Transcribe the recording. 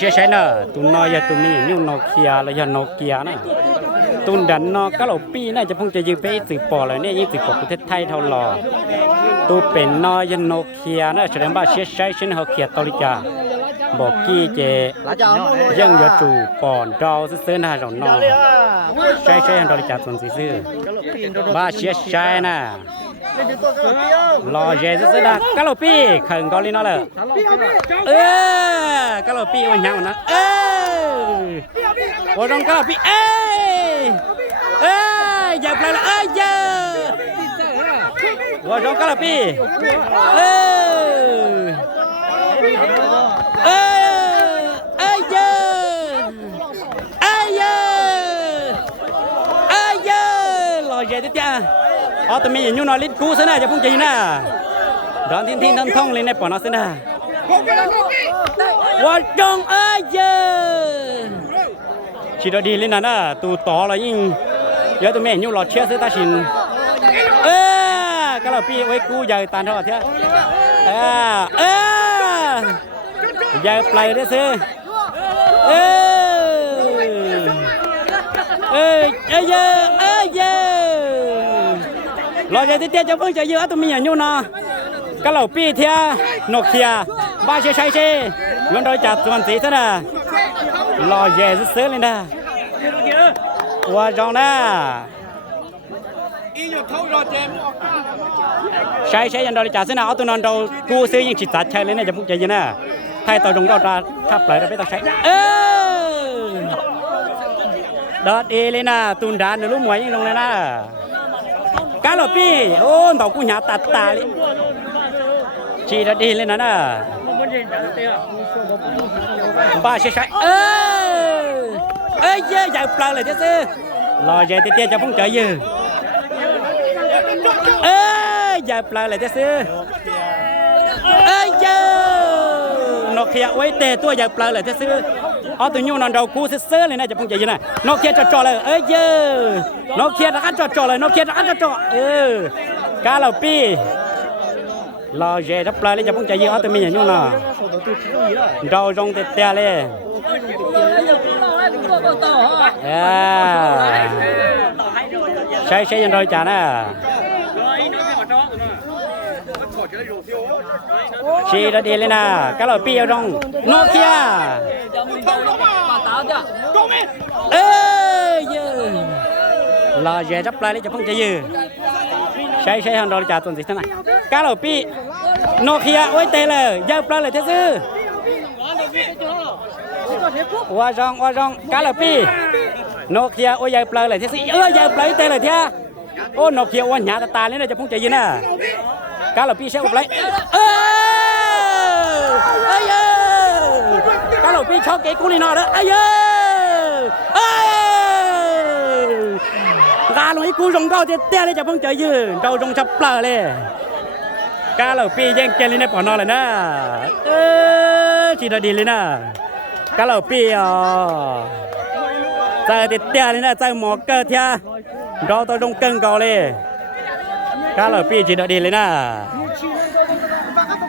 chia sẻ nè tụi nó giờ tụi mình như Nokia là giờ Nokia nè tụi đàn nó các lỗ pi nèจะพุ่งจะยืมไปสื่อปอเลยเนี่ยยิ่งสื่อปอประเทศไทยเท่าหล่อตัวเป็นน้อยยันโนเคียนะแสดงว่าเชื่อใช้ชิ้นเขาเขียนตอริจาบอกกี้เจยังยจูปอนเราซื้อหน้าเรานอใช้ตอริจาส่วนซื้อบ้าเชื่อใช้น่ะรอเจซื้อนะกะโลปี้เข่งเกาหลีนั่นเลยกะโลปี้วันยังนะวันต้องกะโลปี้อย่าไปละอย่าวันต้องกะโลปี้รอเจติดอ๋อแต่มีอยู่นอนลิ้นกูซะนะจะพุ่งใจนะดอนทิ้งทั้งท่องเลยในปอนอซะนะวันจงชีดดีเลยนะตูต่อเลยยิ่งเยอะตัวแม่อยู่หลอดเชื้อเสตาชินก็เราพี่ไว้กูใหญ่ตาเท่าเท่าใหญ่ปลายได้ซื้อรอใจที่เตี้ยจะเพิ่งจะเยอะตัวมีอย่างนู้นนะก็เราปีเทียนกเทียบ้าเชยใช่เชยย้อนโดยจัดส่วนสีซะนะรอใจซื้อเลยนะว่าจองนะใช่ยันโดยจัดซะนะเอาตัวนอนเรากูซื้อยังจิตตัดใช่เลยนะจะเพิ่งจะเยอะนะไทยต่อตรงเราทับเลยเราไม่ต้องใช้ดอดเอเลยนะตุนดานเดี๋ยวรู้หมวยยังลงเลยนะกาลปีโอ้ต่อกูหาตัดตาเลยชีดดีเลยนะบ้าใช่เยอะใหญ่ปลาเลยเจ้าซื้อรอใหญ่เตี้ยจะพุ่งเจอเยอะใหญ่ปลาเลยเจ้าซื้อเยอะนกเขียไว้เตะตัวใหญ่ปลาเลยเจ้าซื้อเอาตัวยูนอนเรากูซื้อเลยนะจะพุ่งเจอเยอะนะนกเขียจ่อเลยเยอะนกเขียรักจ่อเลยนกเขียรักจ่อกาลปีรอเจดับปลาเลยจะพุ่งใจเยอะตัวมีอย่างนี้นะเราจงเตะเลยใช่ยันโดยจานะชีดดีเลยนะกาลปีเอาตรงโนเกียรอเจดับปลาเลยจะพุ่งใจเยอะใช่ฮันโดรจ่าตัวสิท่านไหนกาลปีโนเกียไว้เตะเลยยาวปลาเลยเท่ซื้อว่าจองกาลปีโนเกียโอ้ยาวปลาเลยเท่ซื้อยาวปลาเตะเลยเท่โอ้โนเกียวันหยาตาเลยนะจะพุ่งใจยืนน่ะกาลปีใช้อุปเลยกาลปีช็อกเก๋กูนี่นอเลยกาลงกูจงเราจะเตะเลยจะพุ่งใจยืนเราจงจับปลาเลยกาเราปีแย่งเกลีในปอนอเลยนะชีดดีเลยนะกาเราปีใจติดเตี้ยเลยนะใจหมอกเกอเทียเราต้องเกินเก่าเลยกาเราปีชีดดีเลยนะ